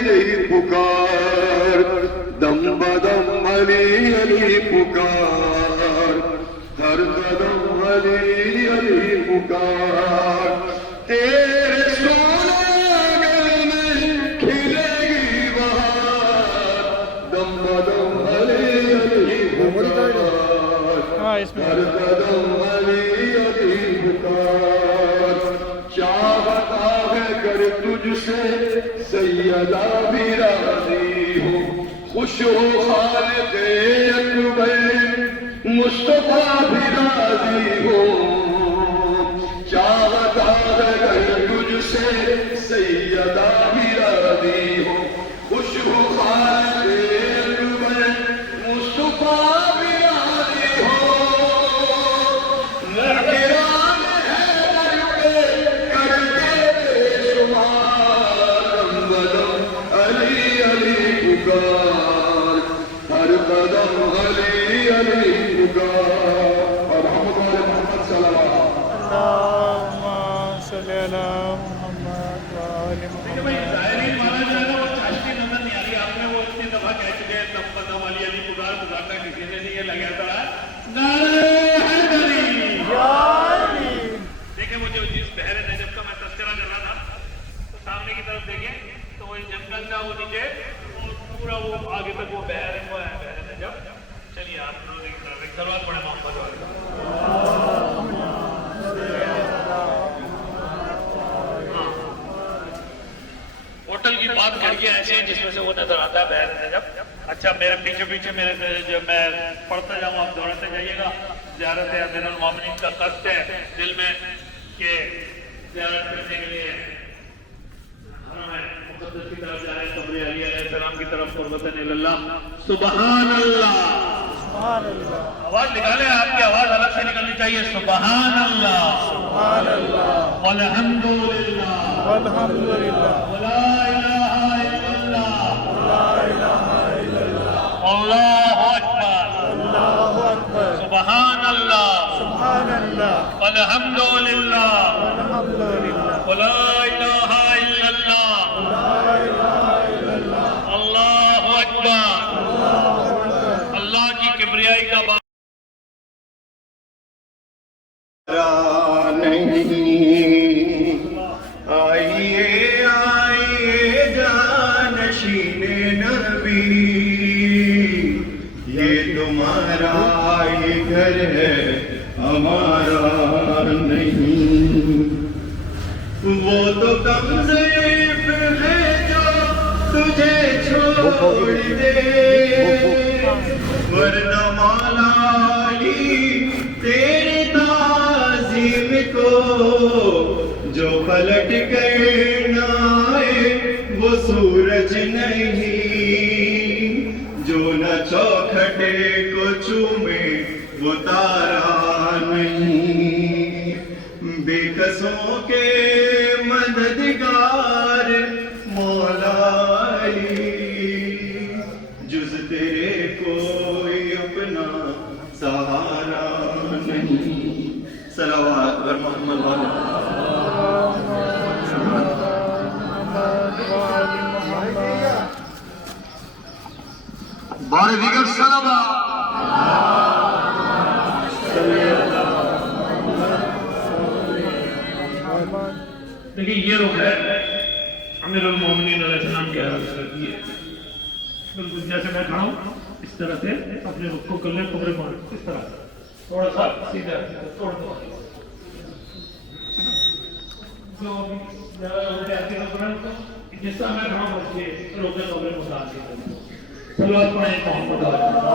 علی پکار، دم بدم علی علی پکار، ہر قدم علی علی پکار، تیرے سونے گل میں کھلے گی بہار، دم بدم علی علی پکار، ہر قدم علی علی پکار، چاہتا ہے گر تجھ سے سیدہ بھی راضی ہو، خوش ہو خالق اکبر مصطفیٰ بھی راضی ہو، چاہتا ہے گر تجھ سے سیدہ بھی راضی ہو، خوش ہو خالق اکبر مصطفیٰ بھی راضی ہو، محران ہے در پہ کرتے بے شمار، دم بدم علی علی پکار، ہر قدم علی علی پکار، اور محمد صلی اللہ اللہم صلی علی محمد و آل دیکھیں بھائی ظاہری مانا جائے گا وہ چاشتی نظر نہیں آ رہی، آپ نے وہ اتنی دفعہ کہہ چکے ہیں دم بدم علی علی پکار، گزارتا کسی نے نہیں یہ لگا تھا نعرہ حیدری یا علی۔ دیکھیں وہ جو جس بحر نجف کا میں تذکرہ کر رہا تھا تو سامنے کی طرف دیکھیں تو وہ جنگل تھا وہ نیچے اور پورا وہ آگے تک وہ بحر ہے، وہ ہے بحر نجف۔ چلیے آپ روزے کی طرف ایک سلوات پڑھیں محمد والے۔ ہوٹل کی بات کر کے ایسے ہیں جس میں سے وہ نظر آتا ہے بحر نجف۔ اچھا میرے پیچھے پیچھے میرے جو میں پڑھتا جاؤں آپ دوڑتے جائیے گا، زیارت امیر المومنین کا قصد ہے دل میں کہ زیارت کرنے کے لیے حرم مقدس کی طرف جا رہے ہیں، قبر علی علیہ السلام کی طرف قربتاً اللہ۔ سبحان اللہ، سبحان اللہ، آواز نکالیں، آپ کی آواز الگ سے نکلنی چاہیے۔ سبحان اللہ، سبحان اللہ، والحمد للہ، والحمد للہ، ولا الہ الا اللہ، لا الہ الا اللہ، اللہ اکبر، اللہ اکبر، سبحان اللہ، سبحان اللہ، والحمد للہ، والحمد للہ، ولا الہ الا اللہ، لا الہ الا اللہ، اللہ اکبر۔ اللہ اکبر۔ اللہ کی کبریائی کا بات نہیں، آئیے آئیے جانشین نبی، یہ تمہارا ہی گھر ہے ہمارا نہیں، وہ تو کم ضعیف ہے جو تجھے چھوڑ دے، ورنہ مولا علی تیرے تعظیم کو جو پلٹ کر نہ آئے وہ سورج نہیں، جو نہ چوکھٹے کو چومے وہ تارا نہیں، بے کسوں کے مددگار مولا علی، جز تیرے کوئی اپنا سہارا نہیں۔ صلوات بر محمد بار دیگر صلوات۔ دیکھیں یہ رخ ہے امیر المومنین علیہ السلام کے حضرت کر دیے، بالکل جیسے میں کھڑا ہوں اس طرح سے اپنے رخ کو کر لیں، قبر کو اس طرح تھوڑا سا سیدھا توڑ دو، جس طرح میں کھڑا ہوں اس کے روکے قبر کو ساتھ دیں۔ صلوات پڑھیں محمد علیہ